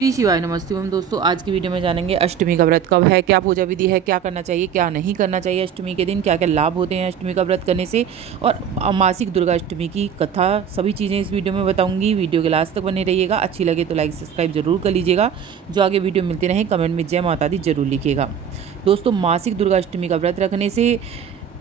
श्री शिवाय नमस्ते ओम दोस्तों, आज की वीडियो में जानेंगे अष्टमी का व्रत कब है, क्या पूजा विधि है, क्या करना चाहिए क्या नहीं करना चाहिए, अष्टमी के दिन क्या क्या लाभ होते हैं अष्टमी का व्रत करने से, और मासिक दुर्गा अष्टमी की कथा। सभी चीज़ें इस वीडियो में बताऊंगी। वीडियो के लास्ट तक बने रहिएगा। अच्छी लगे तो लाइक सब्सक्राइब जरूर कर लीजिएगा। जो आगे वीडियो मिलते रहें कमेंट में जय माता दी जरूर लिखिएगा। दोस्तों, मासिक दुर्गा अष्टमी का व्रत रखने से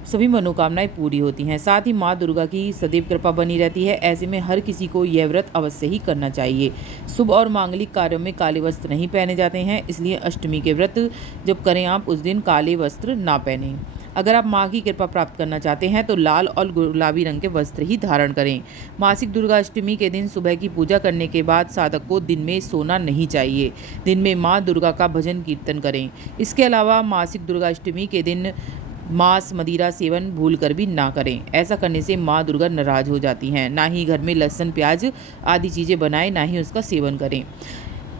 सभी मनोकामनाएं पूरी होती हैं, साथ ही माँ दुर्गा की सदैव कृपा बनी रहती है। ऐसे में हर किसी को यह व्रत अवश्य ही करना चाहिए। शुभ और मांगलिक कार्यों में काले वस्त्र नहीं पहने जाते हैं, इसलिए अष्टमी के व्रत जब करें आप उस दिन काले वस्त्र ना पहनें। अगर आप माँ की कृपा प्राप्त करना चाहते हैं तो लाल और गुलाबी रंग के वस्त्र ही धारण करें। मासिक दुर्गा अष्टमी के दिन सुबह की पूजा करने के बाद साधक को दिन में सोना नहीं चाहिए। दिन में माँ दुर्गा का भजन कीर्तन करें। इसके अलावा मासिक दुर्गा अष्टमी के दिन मांस मदिरा सेवन भूल कर भी ना करें। ऐसा करने से माँ दुर्गा नाराज हो जाती हैं। ना ही घर में लहसुन प्याज आदि चीज़ें बनाएं, ना ही उसका सेवन करें।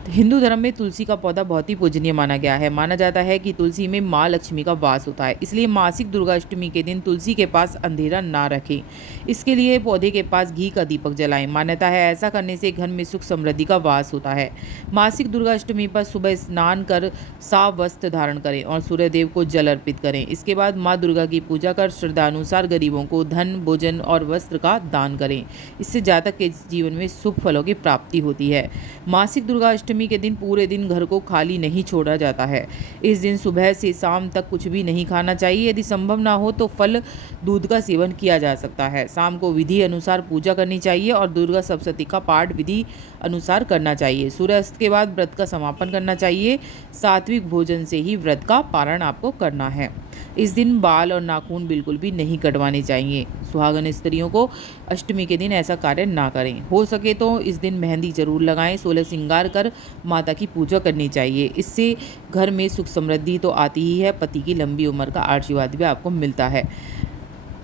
हिंदू धर्म में तुलसी का पौधा बहुत ही पूजनीय माना गया है। माना जाता है कि तुलसी में माँ लक्ष्मी का वास होता है, इसलिए मासिक दुर्गा अष्टमी के दिन तुलसी के पास अंधेरा ना रखें। इसके लिए पौधे के पास घी का दीपक जलाएं। मान्यता है ऐसा करने से घर में सुख समृद्धि का वास होता है। मासिक दुर्गा अष्टमी पर सुबह स्नान कर साफ वस्त्र धारण करें और सूर्य देव को जल अर्पित करें। इसके बाद माँ दुर्गा की पूजा कर श्रद्धानुसार गरीबों को धन भोजन और वस्त्र का दान करें। इससे जातक के जीवन में शुभ फलों की प्राप्ति होती है। मासिक दुर्गा अष्टमी के दिन पूरे दिन घर को खाली नहीं छोड़ा जाता है। इस दिन सुबह से शाम तक कुछ भी नहीं खाना चाहिए। यदि संभव ना हो तो फल दूध का सेवन किया जा सकता है। शाम को विधि अनुसार पूजा करनी चाहिए और दुर्गा सप्तशती का पाठ विधि अनुसार करना चाहिए। सूर्यास्त के बाद व्रत का समापन करना चाहिए। सात्विक भोजन से ही व्रत का पारण आपको करना है। इस दिन बाल और नाखून बिल्कुल भी नहीं कटवाने चाहिए। सुहागन स्त्रियों को अष्टमी के दिन ऐसा कार्य ना करें। हो सके तो इस दिन मेहंदी जरूर लगाएं। 16 श्रृंगार कर माता की पूजा करनी चाहिए। इससे घर में सुख समृद्धि तो आती ही है, पति की लंबी उम्र का आशीर्वाद भी आपको मिलता है।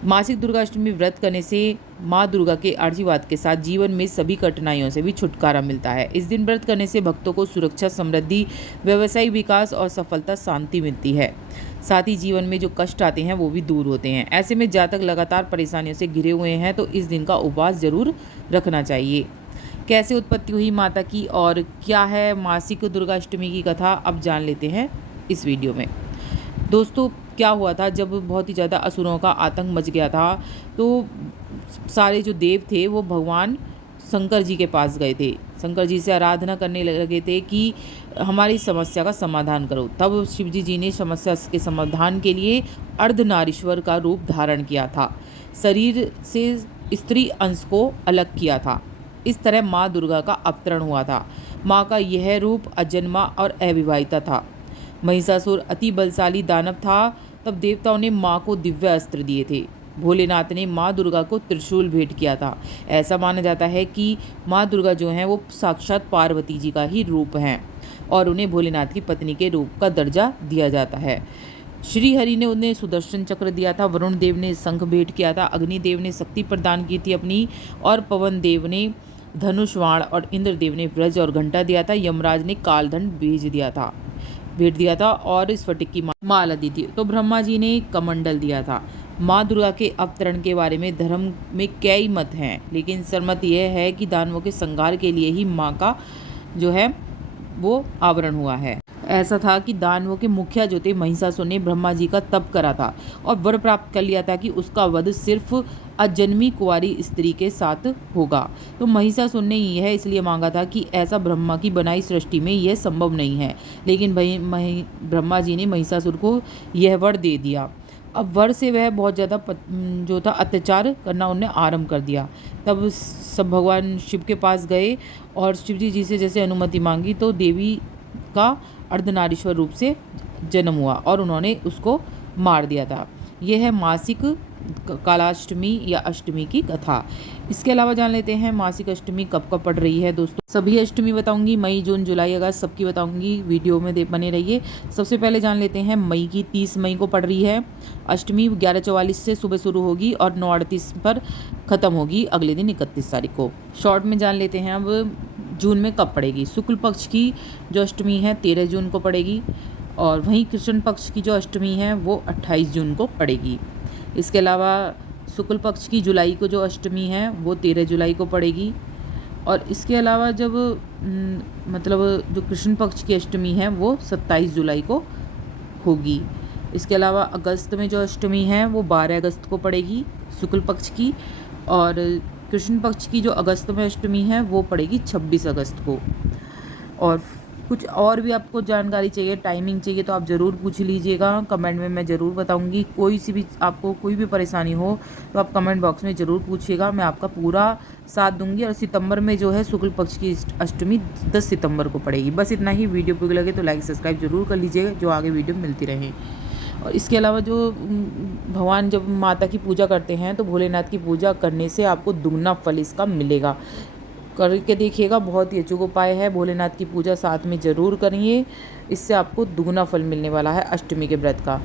मासिक दुर्गा अष्टमी व्रत करने से माँ दुर्गा के आशीर्वाद के साथ जीवन में सभी कठिनाइयों से भी छुटकारा मिलता है। इस दिन व्रत करने से भक्तों को सुरक्षा, समृद्धि, व्यवसायिक विकास और सफलता, शांति मिलती है। साथ ही जीवन में जो कष्ट आते हैं वो भी दूर होते हैं। ऐसे में जातक लगातार परेशानियों से घिरे हुए हैं तो इस दिन का उपवास जरूर रखना चाहिए। कैसे उत्पत्ति हुई माता की और क्या है मासिक दुर्गा अष्टमी की कथा, अब जान लेते हैं इस वीडियो में। दोस्तों, क्या हुआ था जब बहुत ही ज़्यादा असुरों का आतंक मच गया था तो सारे जो देव थे वो भगवान शंकर जी के पास गए थे। शंकर जी से आराधना करने लगे थे कि हमारी समस्या का समाधान करो। तब शिवजी जी ने समस्या के समाधान के लिए अर्धनारीश्वर का रूप धारण किया था। शरीर से स्त्री अंश को अलग किया था। इस तरह माँ दुर्गा का अवतरण हुआ था। माँ का यह रूप अजन्मा और अविवाहिता था। महिषासुर अति बलशाली दानव था। तब देवताओं ने माँ को दिव्य अस्त्र दिए थे। भोलेनाथ ने माँ दुर्गा को त्रिशूल भेंट किया था। ऐसा माना जाता है कि माँ दुर्गा जो हैं वो साक्षात पार्वती जी का ही रूप हैं और उन्हें भोलेनाथ की पत्नी के रूप का दर्जा दिया जाता है। श्री हरि ने उन्हें सुदर्शन चक्र दिया था। वरुण देव ने शंख भेंट किया था। अग्निदेव ने शक्ति प्रदान की थी अपनी, और पवन देव ने धनुष बाण, और इंद्रदेव ने व्रज और घंटा दिया था। यमराज ने कालदंड भेज दिया था और स्फटिक की माला दी थी। तो ब्रह्मा जी ने कमंडल दिया था। माँ दुर्गा के अवतरण के बारे में धर्म में कई मत हैं, लेकिन सरमत यह है कि दानवों के संहार के लिए ही माँ का जो है वो आवरण हुआ है। ऐसा था कि दानवों के मुखिया जो थे महिषासुर ने ब्रह्मा जी का तप करा था और वर प्राप्त कर लिया था कि उसका वध सिर्फ अजन्मी कुंवारी स्त्री के साथ होगा। तो महिषासुर ने यह इसलिए मांगा था कि ऐसा ब्रह्मा की बनाई सृष्टि में यह संभव नहीं है, लेकिन ब्रह्मा जी ने महिषासुर को यह वर दे दिया। अब वर से वह बहुत ज़्यादा जो था अत्याचार करना उन्होंने आरंभ कर दिया। तब सब भगवान शिव के पास गए और शिवजी जी से जैसे अनुमति मांगी तो देवी का अर्धनारीश्वर रूप से जन्म हुआ और उन्होंने उसको मार दिया था। यह है मासिक कालाष्टमी या अष्टमी की कथा। इसके अलावा जान लेते हैं मासिक अष्टमी कब कब पड़ रही है। दोस्तों, सभी अष्टमी बताऊंगी, मई, जून, जुलाई, अगस्त सबकी बताऊंगी। वीडियो में बने रहिए। सबसे पहले जान लेते हैं मई की। 30 मई को पड़ रही है अष्टमी। 11:44 से सुबह शुरू होगी और 9:38 पर ख़त्म होगी अगले दिन 31 तारीख को। शॉर्ट में जान लेते हैं अब जून में कब पड़ेगी। शुक्ल पक्ष की जो अष्टमी है 13 जून को पड़ेगी और वहीं कृष्ण पक्ष की जो अष्टमी है वो 28 जून को पड़ेगी। इसके अलावा शुक्ल पक्ष की जुलाई को जो अष्टमी है वो 13 जुलाई को पड़ेगी और इसके अलावा जब मतलब जो कृष्ण पक्ष की अष्टमी है वो 27 जुलाई को होगी। इसके अलावा अगस्त में जो अष्टमी है वो 12 अगस्त को पड़ेगी शुक्ल पक्ष की, और कृष्ण पक्ष की जो अगस्त में अष्टमी है वो पड़ेगी 26 अगस्त को। और कुछ और भी आपको जानकारी चाहिए, टाइमिंग चाहिए, तो आप ज़रूर पूछ लीजिएगा, कमेंट में मैं ज़रूर बताऊंगी। कोई सी भी आपको कोई भी परेशानी हो तो आप कमेंट बॉक्स में ज़रूर पूछिएगा, मैं आपका पूरा साथ दूंगी। और सितंबर में जो है शुक्ल पक्ष की अष्टमी 10 सितंबर को पड़ेगी। बस इतना ही। वीडियो पूरी लगे तो लाइक सब्सक्राइब जरूर कर लीजिएगा, जो आगे वीडियो मिलती रहे। और इसके अलावा जो भगवान जब माता की पूजा करते हैं तो भोलेनाथ की पूजा करने से आपको दुगना फल इसका मिलेगा। करके देखिएगा, बहुत ही अचूक उपाय है। भोलेनाथ की पूजा साथ में ज़रूर करिए, इससे आपको दुगना फल मिलने वाला है अष्टमी के व्रत का।